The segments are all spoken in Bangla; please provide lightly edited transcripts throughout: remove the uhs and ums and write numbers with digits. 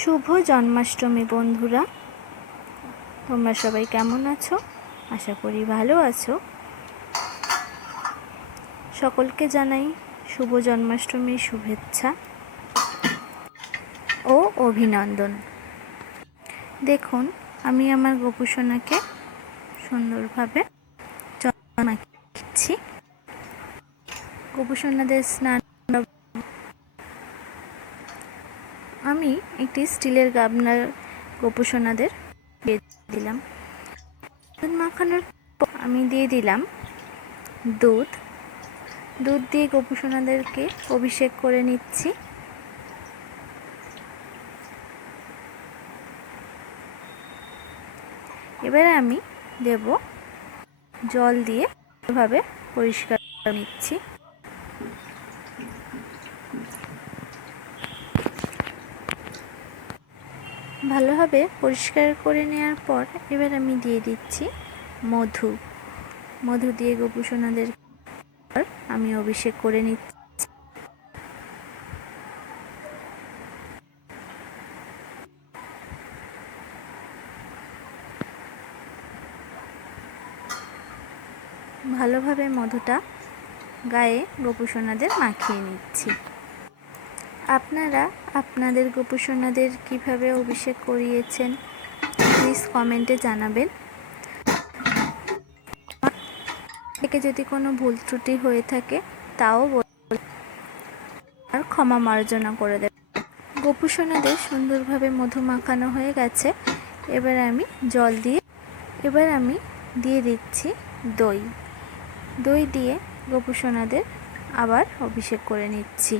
শুভ জন্মাষ্টমী বন্ধুরা, তোমরা সবাই কেমন আছো? আশা করি ভালো আছো। সকলকে জানাই শুভ জন্মাষ্টমীর শুভেচ্ছা ও অভিনন্দন। দেখুন, আমি আমার গোপুসোনাকে সুন্দরভাবে মাখিয়েছি। গোপুসোনাদের স্নান আমি একটি স্টিলের গামলার গোপুসোনাদের দিয়ে দিলাম। দুধ মাখানোর পর আমি দিয়ে দিলাম দুধ দিয়ে গোপুসোনাদেরকে অভিষেক করে নিচ্ছি। এবারে আমি দেব জল দিয়ে ভালোভাবে পরিষ্কার করে নিচ্ছি। ভালোভাবে পরিষ্কার করে নেওয়ার পর এবার আমি দিয়ে দিচ্ছি মধু দিয়ে গোপুসোনাদের আমি অভিষেক করে নিচ্ছি। ভালোভাবে মধুটা গায়ে গোপুসোনাদের মাখিয়ে নিচ্ছি। আপনারা আপনাদের গোপুসোনাদের কিভাবে অভিষেক করিয়েছেন প্লিজ কমেন্টে জানাবেন। থেকে যদি কোনো ভুল ত্রুটি হয়ে থাকে তাও আর ক্ষমা মার্জনা করে দেবেন। গোপুসোনাদের সুন্দরভাবে মধু মাখানো হয়ে গেছে। এবার আমি দিয়ে দিচ্ছি দই দিয়ে গোপুসোনাদের আবার অভিষেক করে নিচ্ছি।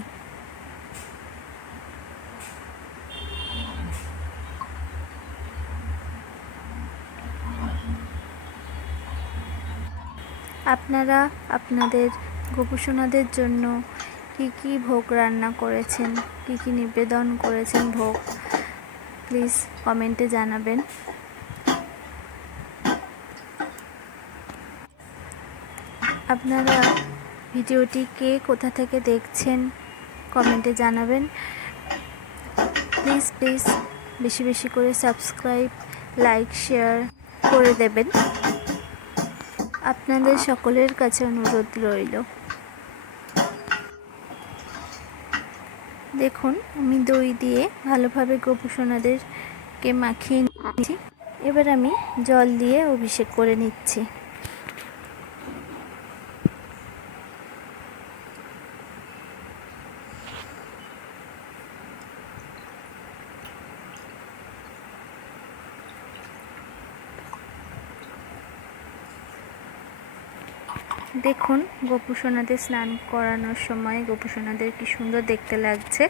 আপনারা আপনাদের গোপুসোনাদের জন্য কি ভোগ রান্না করেছেন, কি নিবেদন করেছেন ভোগ, প্লিজ কমেন্টে জানাবেন। আপনারা ভিডিওটি কে কোথা থেকে দেখছেন কমেন্টে জানাবেন। প্লিজ বেশি করে সাবস্ক্রাইব, লাইক, শেয়ার করে দেবেন। আপনাদের সকলের কাছে অনুরোধ রইল। দেখুন, আমি দই দিয়ে ভালোভাবে গোপুসোনাদেরকে মাখিয়ে নিচ্ছি। এবার আমি জল দিয়ে অভিষেক করে নিচ্ছি। দেখুন, গোপুসোনাদের স্নান করানোর সময় গোপুসোনাদের কি সুন্দর দেখতে লাগছে।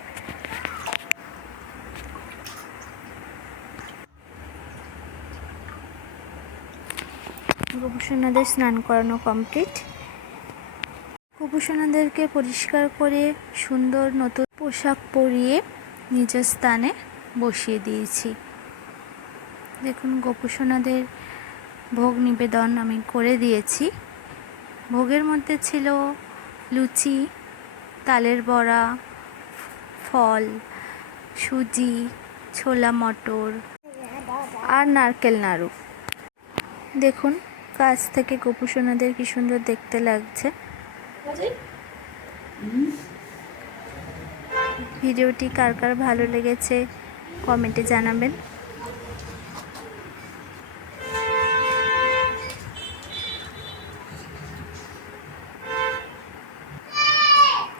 গোপুসোনাদের স্নান করানো কমপ্লিট। গোপুসোনাদেরকে পরিষ্কার করে সুন্দর নতুন পোশাক পরিয়ে নিজের স্থানে বসিয়ে দিয়েছি। দেখুন, গোপুসোনাদের ভোগ নিবেদন আমি করে দিয়েছি। ভোগের মধ্যে ছিল লুচি, তালের বড়া, ফল, সুজি, ছোলা মটর আর নারকেল নাড়ু। দেখুন, কাছ থেকে গোপুসোনাদের কি সুন্দর দেখতে লাগছে। ভিডিওটি কার ভালো লেগেছে কমেন্টে জানাবেন।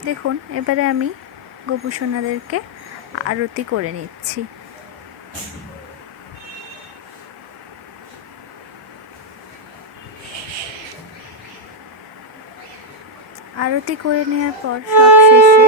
দেখুন, এবারে আমি গোপুসোনাদেরকে আরতি করে নিচ্ছি। আরতি করে নেওয়ার পর সব শেষে